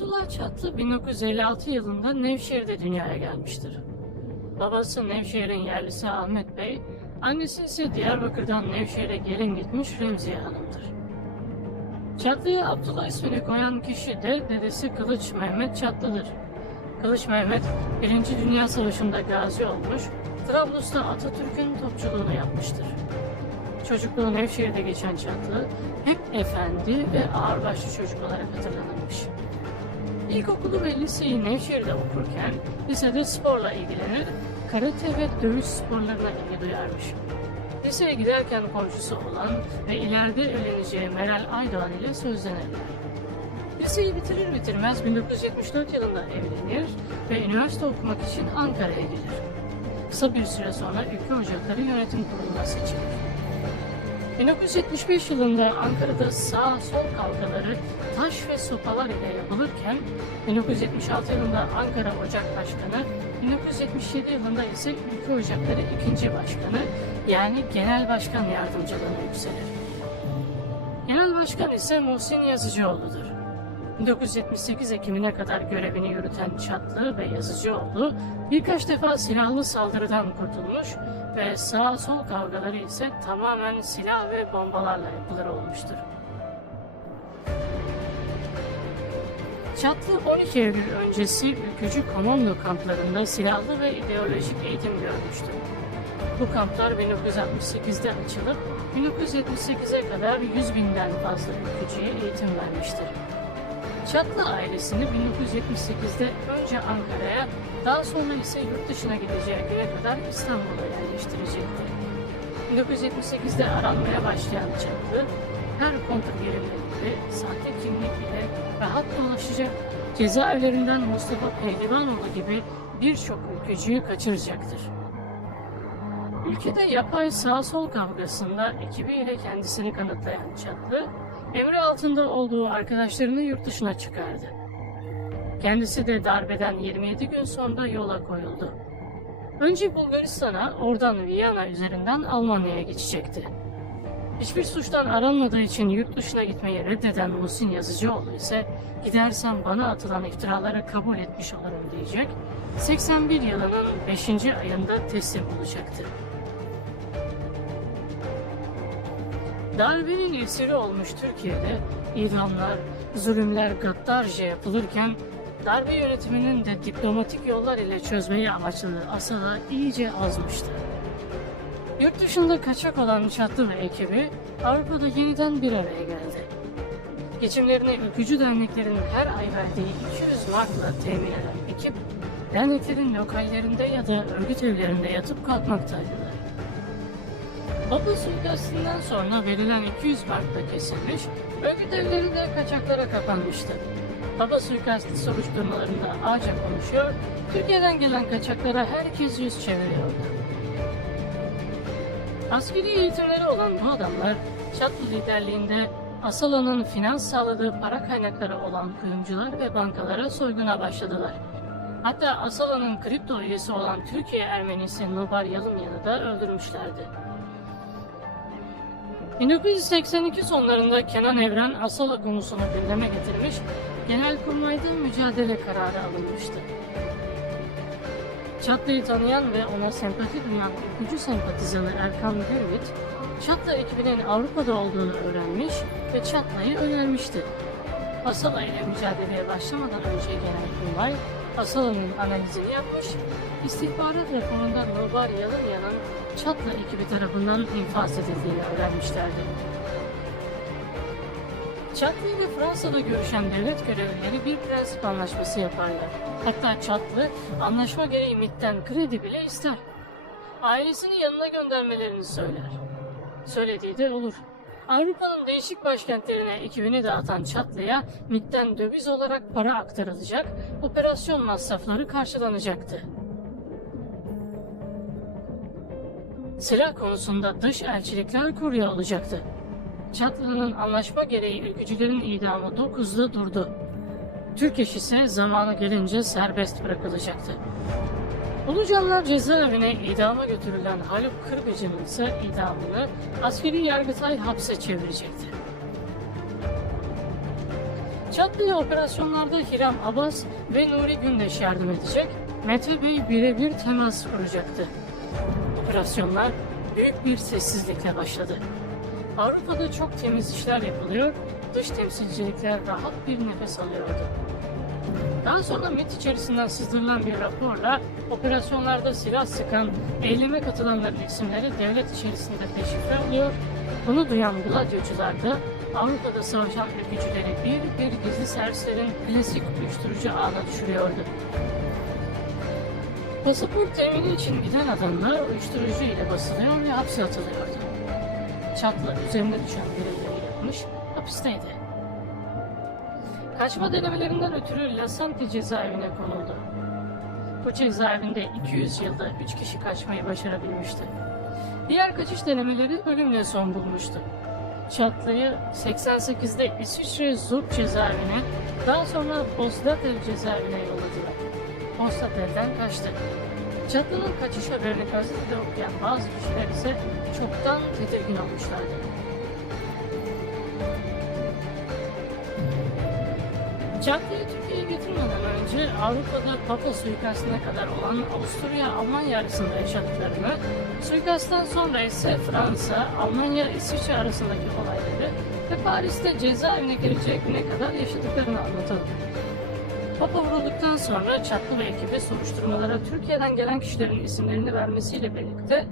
Abdullah Çatlı 1956 yılında Nevşehir'de dünyaya gelmiştir. Babası Nevşehir'in yerlisi Ahmet Bey, annesi ise Diyarbakır'dan Nevşehir'e gelin gitmiş Remziye Hanım'dır. Çatlı'ya Abdullah ismini koyan kişi de dedesi Kılıç Mehmet Çatlı'dır. Kılıç Mehmet 1. Dünya Savaşı'nda gazi olmuş, Trablus'ta Atatürk'ün topçuluğunu yapmıştır. Çocukluğu Nevşehir'de geçen Çatlı, hep efendi ve ağırbaşlı çocuk olarak hatırlanılmış. İlkokulu ve liseyi Nevşehir'de okurken lisede sporla ilgilenir, karate ve dövüş sporlarına ilgi duyarmış. Liseye giderken komşusu olan ve ileride evleneceği Meral Aydoğan ile sözlenirler. Liseyi bitirir bitirmez 1974 yılında evlenir ve üniversite okumak için Ankara'ya gelir. Kısa bir süre sonra Ülke Ocakları Yönetim Kurulu'na seçilir. 1975 yılında Ankara'da sağ sol kavgaları taş ve sopalar ile yapılırken 1976 yılında Ankara Ocak Başkanı, 1977 yılında ise Ülke Ocakları ikinci Başkanı yani Genel Başkan Yardımcılığına yükselir. Genel Başkan ise Muhsin Yazıcıoğlu'dur. 1978 Ekim'ine kadar görevini yürüten Çatlı ve Yazıcıoğlu birkaç defa silahlı saldırıdan kurtulmuş ve sağ sol kavgaları ise tamamen silah ve bombalarla yapılır olmuştur. Çatlı 12 Eylül öncesi ülkücü komando kamplarında silahlı ve ideolojik eğitim görmüştür. Bu kamplar 1968'de açılıp 1978'e kadar 100 binden fazla ülkücüye eğitim vermiştir. Çatlı ailesini 1978'de önce Ankara'ya, daha sonra ise yurt dışına gideceği güne kadar İstanbul'a yerleştirecekti. 1978'de aranmaya başlayan Çatlı, her kontrgerilimleri sahte kimlik ile rahat dolaşacak, cezaevlerinden Mustafa Pehlivanoğlu gibi birçok ülkücüyü kaçıracaktır. Ülkede yapay sağ-sol kavgasında ekibiyle kendisini kanıtlayan Çatlı, emri altında olduğu arkadaşlarını yurt dışına çıkardı. Kendisi de darbeden 27 gün sonra yola koyuldu. Önce Bulgaristan'a, oradan Viyana üzerinden Almanya'ya geçecekti. Hiçbir suçtan aranmadığı için yurt dışına gitmeyi reddeden Muhsin Yazıcıoğlu ise gidersem bana atılan iftiraları kabul etmiş olurum diyecek, 81 yılının 5. ayında teslim olacaktı. Darbenin esiri olmuş Türkiye'de idamlar, zulümler gaddarca yapılırken darbe yönetiminin de diplomatik yollar ile çözmeyi amaçladığı asala iyice azmıştı. Yurt dışında kaçak olan Çatlı ve ekibi Avrupa'da yeniden bir araya geldi. Geçimlerini ülkücü derneklerin her ay verdiği 200 markla temin eden ekip, derneklerin lokallerinde ya da örgüt evlerinde yatıp kalkmaktaydılar. Baba suikastinden sonra verilen 200 mark da kesilmiş, örgüt evleri de kaçaklara kapanmıştı. Baba suikasti soruşturmalarında ağaca konuşuyor, Türkiye'den gelen kaçaklara herkes yüz çeviriyordu. Askeri eğitimleri olan bu adamlar, Çatlı liderliğinde Asala'nın finans sağladığı para kaynakları olan kuyumcular ve bankalara soyguna başladılar. Hatta Asala'nın kripto üyesi olan Türkiye Ermenisi Nubar Yalımyan'ı da öldürmüşlerdi. 1982 sonlarında Kenan Evren Asala konusunu gündeme getirmiş, Genelkurmay'da mücadele kararı alınmıştı. Çatlı'yı tanıyan ve ona sempati duyan ülkücü sempatizanı Erkan Gürvit, Çatlı ekibinin Avrupa'da olduğunu öğrenmiş ve Çatlı'yı önermişti. Asala ile mücadeleye başlamadan önce Genelkurmay, Asala'nın analizini yapmış, istihbarat raporunda Nubar Yalınyan'ın Çatlı ekibi tarafından infaz edildiğini öğrenmişlerdi. Çatlı ile Fransa'da görüşen devlet görevlileri bir prensip anlaşması yaparlar. Hatta Çatlı anlaşma gereği MIT'ten kredi bile ister. Ailesini yanına göndermelerini söyler. Söylediği de olur. Avrupa'nın değişik başkentlerine ekibini dağıtan Çatlı'ya MIT'ten döviz olarak para aktarılacak, operasyon masrafları karşılanacaktı. Silah konusunda dış elçilikler kurye olacaktı. Çatlı'nın anlaşma gereği ülkücülerin idamı 9'da durdu. Türkeş ise zamanı gelince serbest bırakılacaktı. Ulucanlar cezaevine idama götürülen Haluk Kırgıcı'nın ise idamını askeri yargıtay hapse çevirecekti. Çatlı'ya operasyonlarda Hiram Abbas ve Nuri Gündeş yardım edecek. Mete Bey birebir temas kuracaktı. Operasyonlar büyük bir sessizlikle başladı. Avrupa'da çok temiz işler yapılıyor, dış temsilcilikler rahat bir nefes alıyordu. Daha sonra MİT içerisinden sızdırılan bir raporla operasyonlarda silah sıkan, eyleme katılanların isimleri devlet içerisinde deşifre oluyor. Bunu duyan gladyocular da Avrupa'da savaşan ülkücüleri bir bir gizli servislerin klasik uyuşturucu ağına düşürüyordu. Pasaport temini için giden adamlar uyuşturucu ile basılıyor ve hapse atılıyordu. Çatla üzerine düşen görevleri yapmış, hapisteydi. Kaçma denemelerinden ötürü Lasante cezaevine konuldu. Bu cezaevinde 200 yılda 3 kişi kaçmayı başarabilmişti. Diğer kaçış denemeleri ölümle son bulmuştu. Çatlı'yı 88'de İsviçre Zurb cezaevine, daha sonra Bostatel cezaevine yolladılar. Bostatel'den kaçtı. Çatlı'nın kaçış haberini gazetede okuyan bazı kişiler ise çoktan tedirgin olmuşlardı. Çatlı'yı Türkiye'ye getirmeden önce Avrupa'da Papa suikastine kadar olan Avusturya-Almanya arasında yaşadıklarını, suikastten sonra ise Fransa, Almanya, İsviçre arasındaki olayları ve Paris'te cezaevine girecek güne kadar yaşadıklarını anlatalım. Papa vurulduktan sonra Çatlı ve ekibi soruşturmalara Türkiye'den gelen kişilerin isimlerini vermesiyle birlikte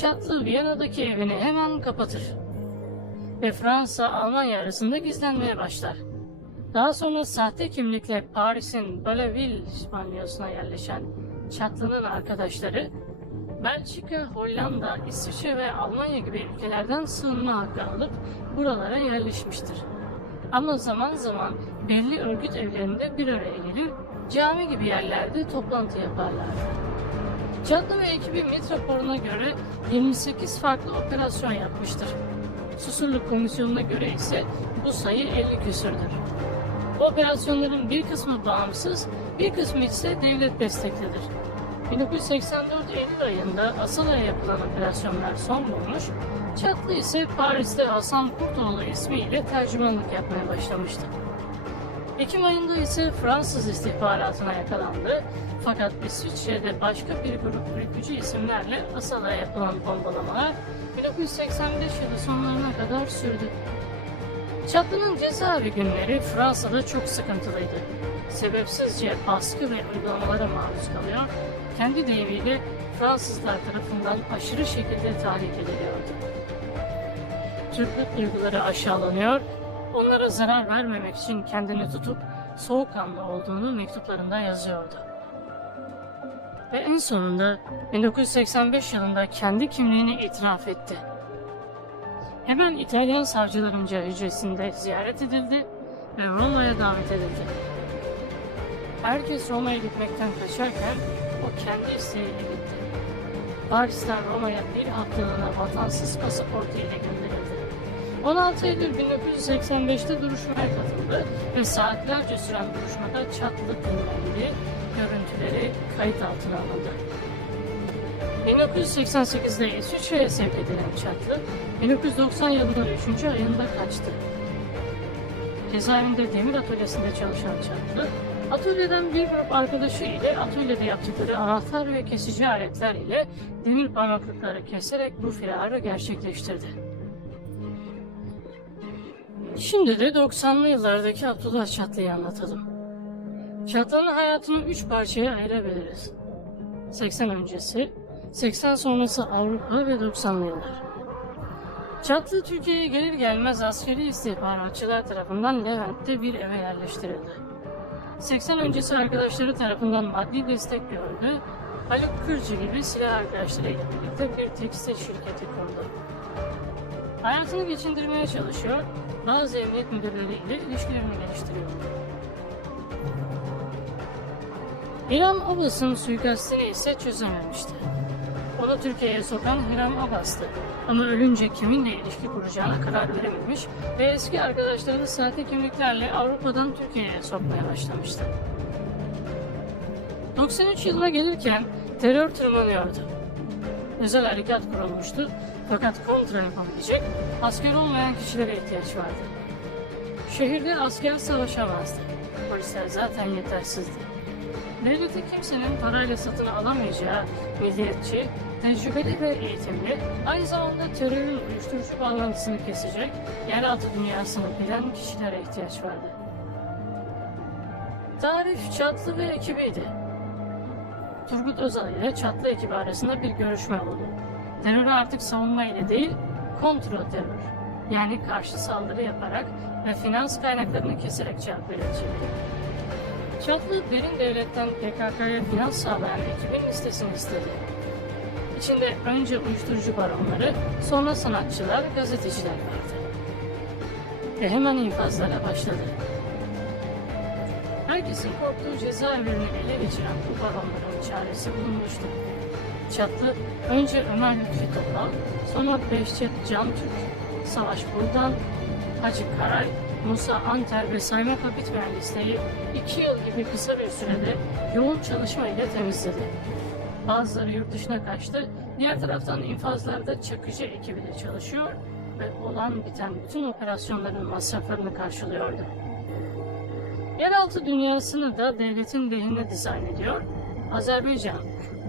Çatlı Viyana'daki evini hemen kapatır ve Fransa-Almanya arasında gizlenmeye başlar. Daha sonra sahte kimlikle Paris'in Belleville İspanyosuna yerleşen Çatlı'nın arkadaşları Belçika, Hollanda, İsviçre ve Almanya gibi ülkelerden sığınma hakkı alıp buralara yerleşmiştir. Ama zaman zaman belli örgüt evlerinde bir araya gelir, cami gibi yerlerde toplantı yaparlardı. Çatlı ve ekibi MİT raporuna göre 28 farklı operasyon yapmıştır. Susurluk Komisyonu'na göre ise bu sayı 50 küsürdür. Operasyonların bir kısmı bağımsız, bir kısmı ise devlet desteklidir. 1984 Eylül ayında Asala'ya yapılan operasyonlar son bulmuş, Çatlı ise Paris'te Hasan Kurtoğlu ismiyle tercümanlık yapmaya başlamıştı. Ekim ayında ise Fransız istihbaratına yakalandı fakat İsviçre'de başka bir grup ülkücü isimlerle Asala'ya yapılan bombalamalar 1985 yılı sonlarına kadar sürdü. Çatlı'nın cezaevi günleri Fransa'da çok sıkıntılıydı. Sebepsizce baskı ve uygulamalara maruz kalıyor, kendi deyimiyle Fransızlar tarafından aşırı şekilde tahrik ediliyordu. Türklük duyguları aşağılanıyor, onlara zarar vermemek için kendini tutup soğukkanlı olduğunu mektuplarında yazıyordu. Ve en sonunda 1985 yılında kendi kimliğini itiraf etti. Hemen İtalyan savcılarınca hücresinde ziyaret edildi ve Roma'ya davet edildi. Herkes Roma'ya gitmekten kaçarken o kendi isteğiyle gitti. Paris'ten Roma'ya bir haftalığına vatansız pasaportu ile gönderildi. 16 Eylül 1985'te duruşmaya katıldı ve saatlerce süren duruşmada çatlı dinlendi, görüntüleri kayıt altına alındı. 1988'de İsviçre'ye sevk edilen Çatlı, 1990 yılının 3. ayında kaçtı. Cezaevinde demir atölyesinde çalışan Çatlı, atölyeden bir grup arkadaşı ile atölyede yaptıkları anahtar ve kesici aletler ile demir parmaklıkları keserek bu firarı gerçekleştirdi. Şimdi de 90'lı yıllardaki Abdullah Çatlı'yı anlatalım. Çatlı'nın hayatını üç parçaya ayırabiliriz. 80 öncesi, 80 sonrası Avrupa ve 90'lı yıllar. Çatlı Türkiye'ye gelir gelmez askeri istihbaratçılar tarafından Levent'te bir eve yerleştirildi. 80 öncesi arkadaşları tarafından maddi destek gördü. Haluk Kırcı gibi silah arkadaşlarıyla birlikte bir tekstil şirketi kurdu. Hayatını geçindirmeye çalışıyor, bazı emniyet müdürleriyle ilişkilerini geliştiriyor. İlham Abbas'ın suikastini ise çözememişti. Onu Türkiye'ye sokan Hiram Abbas'tı. Ama ölünce kiminle ilişki kuracağına karar verememiş ve eski arkadaşlarını sahte kimliklerle Avrupa'dan Türkiye'ye sokmaya başlamıştı. 93 yılına gelirken terör tırmanıyordu. Özel harekat kurulmuştu fakat kontra yapabilecek asker olmayan kişilere ihtiyaç vardı. Şehirde asker savaşamazdı. Polisler zaten yetersizdi. Devleti kimsenin parayla satın alamayacağı milliyetçi, tecrübeli ve eğitimli, aynı zamanda terörün uyuşturucu bağlantısını kesecek, yeraltı dünyasını bilen kişilere ihtiyaç vardı. Tarif Çatlı ve ekibiydi. Turgut Özal ile Çatlı ekibi arasında bir görüşme oldu. Terörü artık savunma ile değil, kontrol terör. Yani karşı saldırı yaparak ve finans kaynaklarını keserek cevap verilecekti. Çatlı derin devletten PKK'ya finans sağlayan ekibin listesini istedi. İçinde önce uyuşturucu baronları, sonra sanatçılar, gazeteciler vardı. Ve hemen infazlara başladı. Herkesin korktuğu cezaevlerini ele geçiren bu baronların çaresi bulunmuştu. Çatlı önce Ömer Lütfi Topal, sonra Behçet Can Türk, Savaş Buldan, Hacı Karay, Musa Anter ve saymakla bitmeyen listeyi iki yıl gibi kısa bir sürede yoğun çalışma ile temizledi. Bazıları yurt dışına kaçtı, diğer taraftan infazlarda Çakıcı ekibiyle çalışıyor ve olan biten bütün operasyonların masraflarını karşılıyordu. Yeraltı dünyasını da devletin lehine dizayn ediyor. Azerbaycan,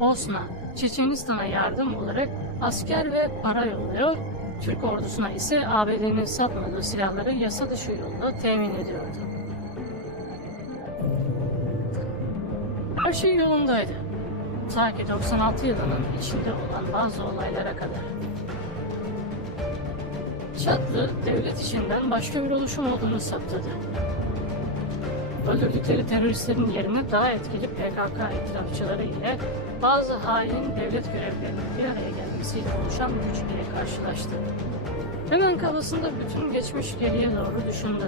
Bosna, Çeçenistan'a yardım olarak asker ve para yolluyor. Türk ordusuna ise ABD'nin satmadığı silahları yasa dışı yolla temin ediyordu. Her şey yolundaydı. Ta ki 96 yılının içinde olan bazı olaylara kadar. Çatlı devlet işinden başka bir oluşum olduğunu saptadı. Öldürdükleri teröristlerin yerine daha etkili PKK itirafçıları ile bazı hain devlet görevlilerinin bir araya gelmesiyle oluşan güç ile karşılaştı. Hemen kafasında bütün geçmiş geriye doğru düşündü.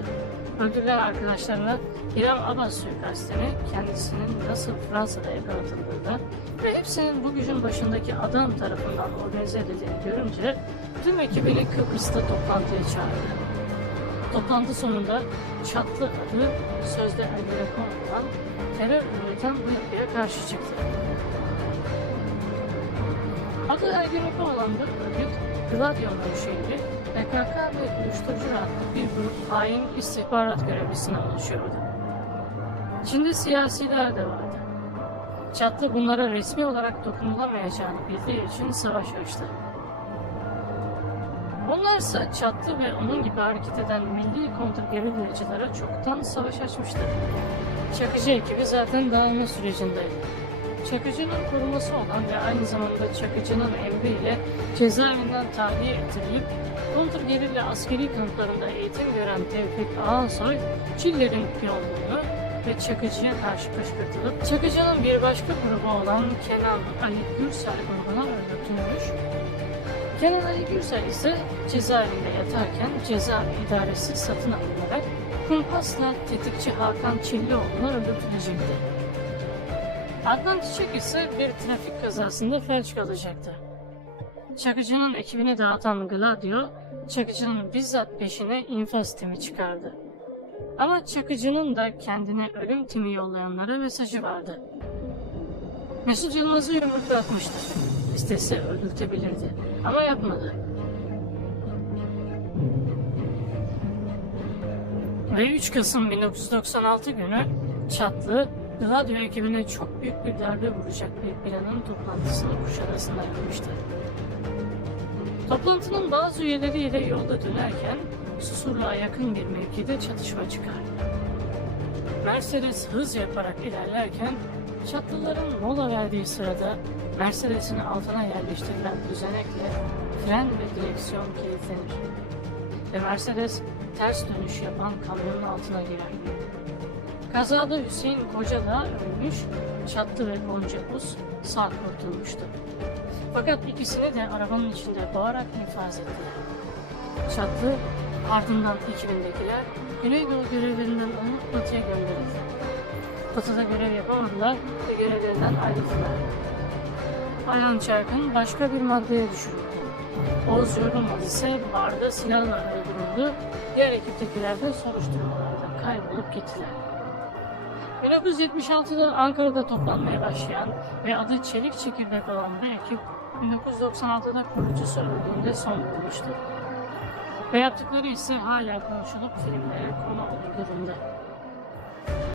Öldürülen arkadaşlarına İrem Abbas suikastini kendisinin nasıl Fransa'da yakalatıldığını ve hepsinin bu gücün başındaki adam tarafından organize edildiğini görünce tüm ekibini Kıbrıs'ta toplantıya çağırdı. Toplantı sonunda Çatlı adı sözde Ergenekon olan terör üreten bu yapıya karşı çıktı. Adı Ergenekon olan bu örgüt Gladio menşeili PKK ve uyuşturucu adlı bir grup hain istihbarat görevlisine oluşuyordu. İçinde siyasiler de vardı. Çatlı bunlara resmi olarak dokunulamayacağını bildiği için savaş açtı. Onlarsa Çatlı ve onun gibi hareket eden milli kontrgerillacılara çoktan savaş açmıştı. Çakıcı ekibi zaten dağılma sürecindeydi. Çakıcı'nın koruması olan ve aynı zamanda Çakıcı'nın emriyle cezaevinden tahliye ettirilip kontrgerilla askeri kamplarında eğitim gören Tevfik Ağasoy, Çiller'in piyonluğunu ve Çakıcı'ya karşı kışkırtılıp Çakıcı'nın bir başka grubu olan Kenan Ali Gürsel grubuna öldürtülmüş Kenan Ali Gürsel ise cezaevinde yatarken cezaevi idaresi satın alınarak kumpasla tetikçi Hakan Çillioğlu'na öldürtülecekti. Adnan Çiçek ise bir trafik kazasında felç kalacaktı. Çakıcı'nın ekibini dağıtan Gladio, Çakıcı'nın bizzat peşine infaz timi çıkardı. Ama Çakıcı'nın da kendine ölüm timi yollayanlara mesajı vardı. Mesut Yılmaz'ı yumruklatmıştı. İstese öldürtebilirdi ama yapmadı. Ve 3 Kasım 1996 günü Çatlı, Gladio ekibine çok büyük bir darbe vuracak bir planın toplantısını Kuşadası'nda yapmıştı. Toplantının bazı üyeleriyle yolda dönerken Susurluğa yakın bir mevkide çatışma çıkar. Mercedes hız yaparak ilerlerken Çatlıların mola verdiği sırada Mercedes'in altına yerleştirilen düzenekle fren ve direksiyon kilitlenir. Ve Mercedes ters dönüş yapan kamyonun altına girer. Kazada Hüseyin Koca da ölmüş, Çatlı ve Gonca Uz sağ kurtulmuştu. Fakat ikisini de arabanın içinde boğarak infaz ettiler. Çatlı ardından ekibindekiler Güneydoğu görevlerinden alıp batıya gönderildi. Batı'da görev yapamadılar ve görevlerinden ayrıldılar. Ayhan Çarkın başka bir maddeye düşürüldü. Oğuz Yorulmaz ise barda silahla öldürüldü. Diğer ekiptekiler de soruşturmalarda kaybolup gittiler. 1976'da Ankara'da toplanmaya başlayan ve adı Çelik Çekirdek olan bu ekip 1996'da kurucusu öldüğünde son bulmuştu. Ve yaptıkları ise hala konuşulup filmlere konu olduğu durumda.